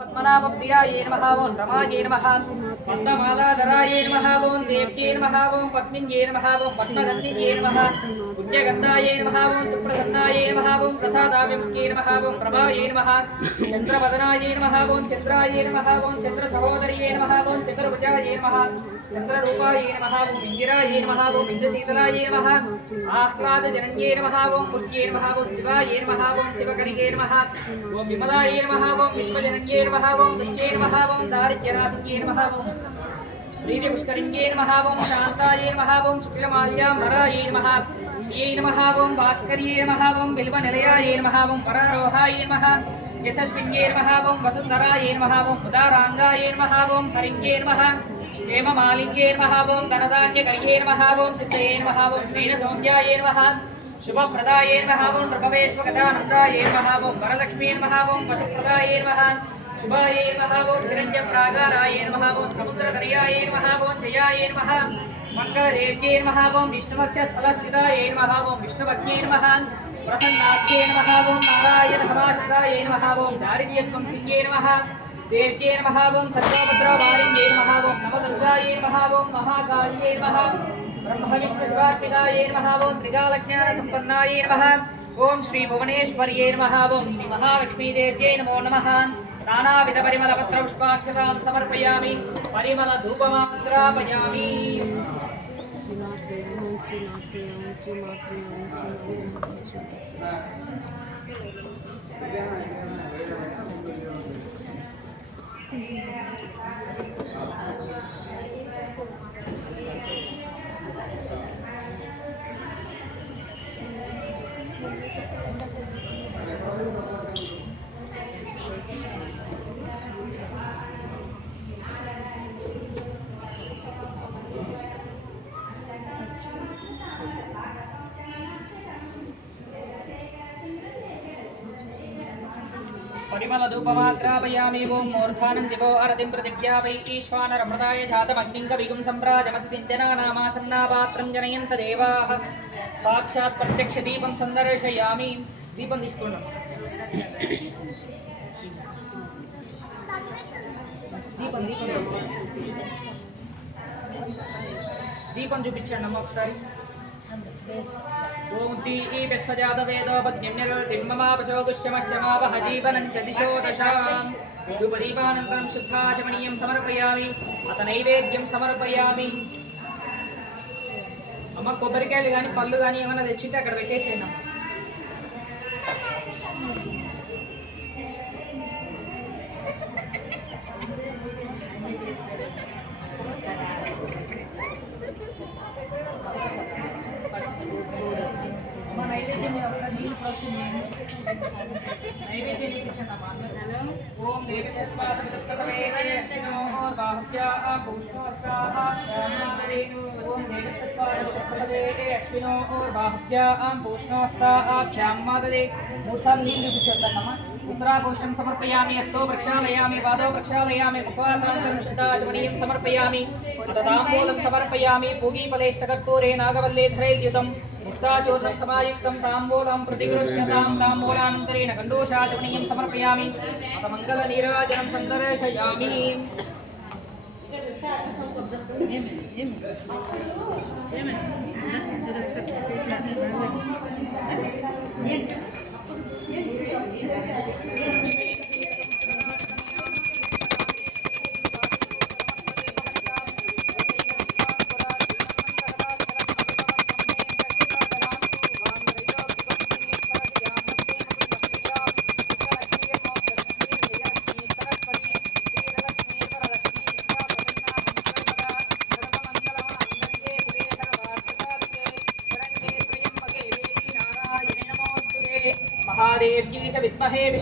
पद्मनाभप्रियायै नमः ओं रमायै नमः पद्ममालाधरायै नमः ओं देव्यै नमः ओं पद्मिन्यै नमः ओं पद्मगन्धिन्यै नमः पुण्यगन्धायै नमः ओं सुप्रसन्नायै नमः ओं प्रसादाभिमुख्यै नमः ओं प्रभायै नमः चन्द्रवदनायै नमः ओं चन्द्रायै नमः ओं चन्द्रसहोदर्यै नमः ओं चतुर्भुजायै नमः चन्द्ररूपायै नमः ओं इन्दिरायै नमः ओं इन्दुशीतलायै नमः आह्लादजनन्यै नमः ओं पुष्ट्यै नमः ओं शिवायै नमः ओं शिवकणिके नमः ओं विमलायै नमः ओं विश्वजनन्यै नमः ओं दुष्ट्यै नमः ओं दारिद्र्यनाशिन्यै नमः ओं प्रीतिपुष्करिण्यै नमः ओं शान्तायै नमः ओं शुक्लमाल्याम्बरायै नमः श्रियै नमः ओं भास्कर्यै नमः ओं बिल्वनिलयायै नमः ओं वरारोहायै नमः यशस्विन्यै नमः ओं वसुन्धरायै नमः ओं उदाराङ्गायै नमः ओं हरिण्यै नमः हेममालिन्यै नमः ओं धनधान्यकर्ये नमः ओं सिद्धये नमः ओं श्रीणसौम्यायै नमः शुभप्रदायै नमः ओं नृपवेश्वगदानन्दायै नमः ओं वरलक्ष्मी नमः ओं वसुप्रदायै नमः शुभायै नमः ओं हिरण्यप्राकारायै नमः ओं समुद्रतनयायै नमः ओं जयायै नमः मङ्गलदेव्यै नमः ओं विष्णुवक्षस्थलस्थितायै नमः ओं विष्णुभक्त्यै नमः प्रसन्नाख्यै नमः ओं नारायणसमाश्रितायै नमः ओं दारिद्र्यध्वंसिन्यै नमः देव्यै नमः ओं सर्वभद्रवारिण्यै नमः ओं नवदुर्गायै नमः ओं महाकाल्यै नमः ब्रह्मविष्णुशिवात्मिकायै नमः ओं त्रिकालज्ञानसम्पन्नायै नमः ओं श्रीभुवनेश्वर्यै नमः ओं श्रीमहालक्ष्मीदेव्यै नमो नमः नानाविधपरिमलपत्रपुष्पाक्षतां समर्पयामि परिमलधूपमाग्रापयामि परिमलधूपमाग्रापयामि ओं मूर्धानं दिवो अरतिं प्रतिज्ञापै ईश्वानरमृताय जातमग्निङ्गविगुं सम्प्राजमतिदिञ्जनानामासन्नापात्रं जनयन्त देवाः साक्षात् प्रत्यक्षदीपं सन्दर्शयामि दीपं తీసుకున్నాం దీపం దీపం చూపించండి అమ్మ ఒకసారి ओं दीपस्वजातवेदोपज्ञम्निर्तिम्ममापशोगुष्यमश्यमावह जीवनं च दिशो दशां धूपदीपानन्तरं शुद्धाचमनीयं समर्पयामि अत नैवेद्यं समर्पयामि अम्म కొబ్బరికాయలు కానీ పళ్ళు కానీ ఏమైనా తెచ్చింటే అక్కడ పెట్టేసేయండి ओम देवी ओम देवीस्वासवेश्विनोर्बाहुभ्यां पूष्णोस्ताभ्यां मूर्साल नील చూపించొద్దమ్మా उत्तराभूषणं समर्पयामि हस्तो प्रक्षालयामि पादौ प्रक्षालयामि मुखवासान्तरं शुद्धाचमनीयं समर्पयामि ताम्बूलं समर्पयामि पूगीफलेष्टकर्पूरे नागवल्लेधरैर्युतं मुक्ताचूर्णं समायुक्तं ताम्बूलं प्रतिगृह्यतां ताम्बूलानन्तरेण गण्डूशाचमनीयं समर्पयामि अथ मङ्गलनीराजनं सन्दर्शयामि महादेव्यै च विद्महे